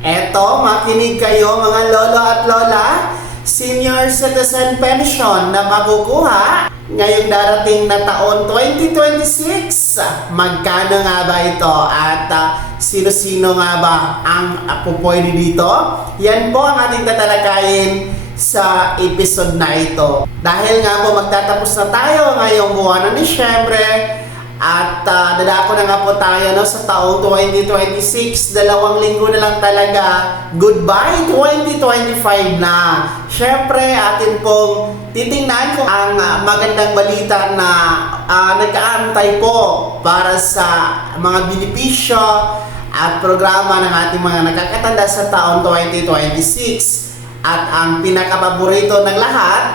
Eto, makinig kayo mga lolo at lola. Senior Citizen Pension na makukuha ngayong darating na taon 2026. Magkano nga ba ito? At sino-sino nga ba ang pupwede dito? Yan po ang ating tatalakayin sa episode na ito. Dahil nga po magtatapos na tayo ngayong buwan ng Disyembre at dadako na nga po tayo sa taong 2026. 2 linggo na lang talaga. Goodbye 2025 na. Syempre, atin pong titingnan kung ang magandang balita na nag-aantay po para sa mga benepisyo at programa ng ating mga nakakatanda sa taong 2026. At ang pinakapaborito ng lahat,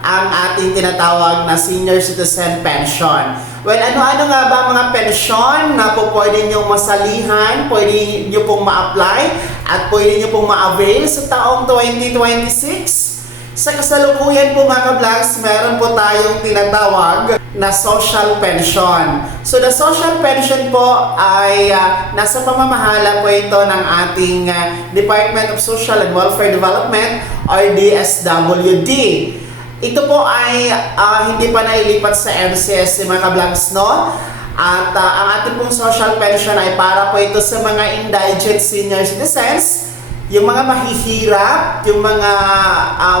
ang ating tinatawag na Senior Citizen Pension. Well, ano-ano nga ba mga pensyon na po pwede nyo masalihan, pwede nyo pong ma-apply, at pwede nyo pong ma-avail sa taong 2026? Sa kasalukuyan po mga ka-vlogs, meron po tayong tinatawag na social pension. So the social pension po ay nasa pamamahala po ito ng ating Department of Social and Welfare Development or DSWD. Ito po ay hindi pa nailipat sa MCS mga ka-vlogs, no? At ang ating pong social pension ay para po ito sa mga indigent senior citizens, yung mga mahihirap, yung mga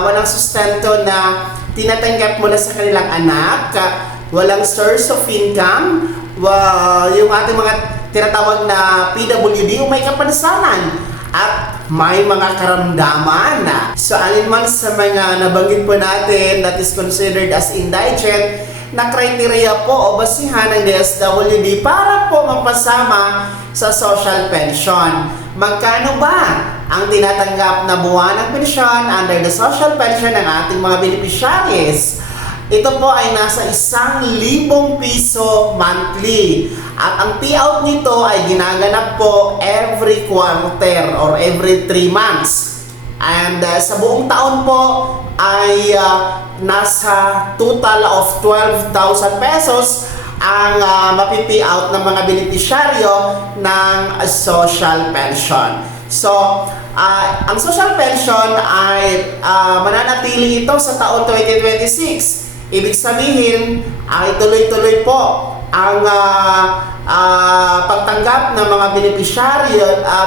walang sustento na tinatanggap mula sa kanilang anak, walang source of income, yung ating mga tinatawag na PWD, yung may kapansanan at may mga karamdaman. So alinman sa mga nabanggit po natin that is considered as indigent na kriteria po o basihan ng DSWD para po mapasama sa social pension. Magkano ba ang tinatanggap na buwan ng pensyon under the social pension ng ating mga beneficiaries? Ito po ay nasa 1,000 piso monthly. At ang payout nito ay ginaganap po every quarter or every 3 months. And sa buong taon po ay nasa total of 12,000 pesos ang mapipayout ng mga beneficiaryo ng social pension. So, ang social pension ay mananatili ito sa taon 2026. Ibig sabihin, ay tuloy-tuloy po ang pagtanggap ng mga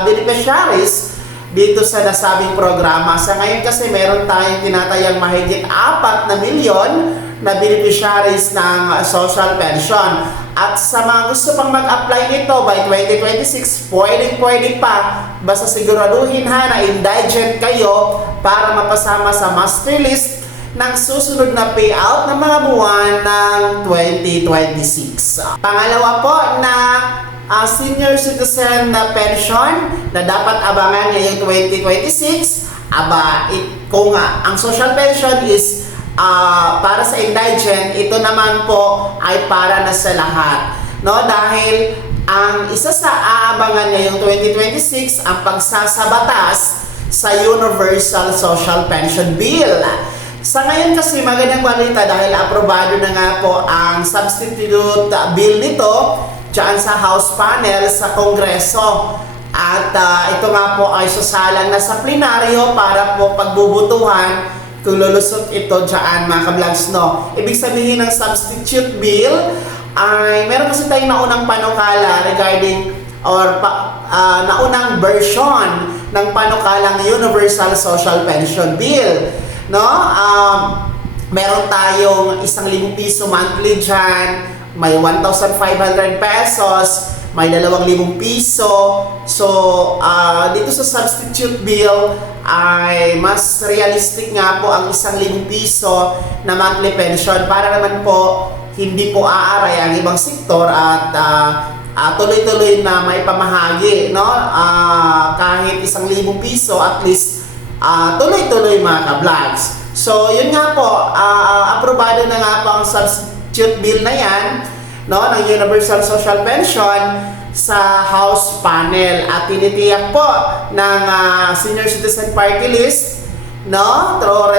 beneficiaries dito sa nasabing programa. Sa ngayon kasi meron tayong tinatayang mahigit 4 na milyon na beneficiaries ng social pension. At sa mga gusto pang mag-apply nito by 2026, pwede pa. Basta siguraduhin na indigent kayo para mapasama sa master list ng susunod na payout ng mga buwan ng 2026. Pangalawa po na senior citizen na pension na dapat abangan ngayong 2026. Kung ang social pension is para sa indigent, ito naman po ay para na sa lahat. No? Dahil ang isa sa aabangan ngayong 2026 ang pagsasabatas sa Universal Social Pension Bill. Sa ngayon kasi magandang balita dahil aprobado na nga po ang substitute bill nito dyan sa House panel sa Kongreso. At ito nga po ay sasalang na sa plenaryo para po pagbubutuhan kung lulusot ito dyan mga ka-vlogs, no? Ibig sabihin ng substitute bill ay meron kasi tayong naunang panukala regarding or naunang version ng panukalang Universal Social Pension Bill. No? Meron tayong 1,000 piso monthly dyan, may 1,500 pesos, may 2,000 piso. So, dito sa substitute bill ay mas realistic nga po ang 1,000 piso na monthly pension para naman po hindi po aaray ang ibang sektor at tuloy-tuloy na may pamahagi, no? Kahit 1,000 piso, at least tuloy-tuloy mga ka-vlogs. So, yun nga po, aprobado na nga po ang substitute bill na yan, no, ng Universal Social Pension sa House panel. At tinitiyak po ng Senior Citizen Party List, no, through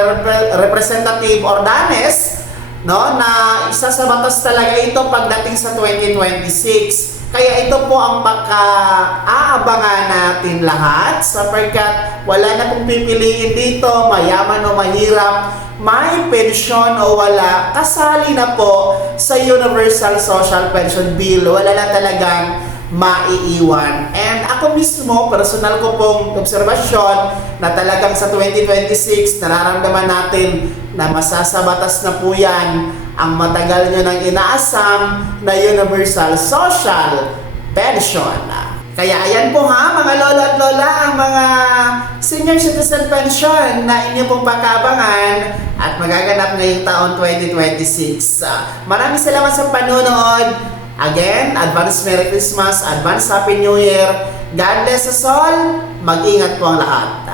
Representative Ordanes, no, na isa sa batas talaga ito pagdating sa 2026. Kaya ito po ang aabangan natin lahat sapagkat wala na pong pipiliin dito, mayaman o mahirap, may pensyon o wala, kasali na po sa Universal Social Pension Bill. Wala na talagang maiiwan. And ako mismo, personal ko pong obserbasyon na talagang sa 2026, nararamdaman natin na masasabatas na po yan ang matagal nyo nang inaasam na Universal Social Pension. Kaya ayan po ha, mga lolo at lola, ang mga senior citizen pension na inyo pong pagkabangan at magaganap ngayong taon 2026. Maraming salamat sa panonood. Again, advance Merry Christmas, advance Happy New Year. God bless us all. Mag-ingat po ang lahat.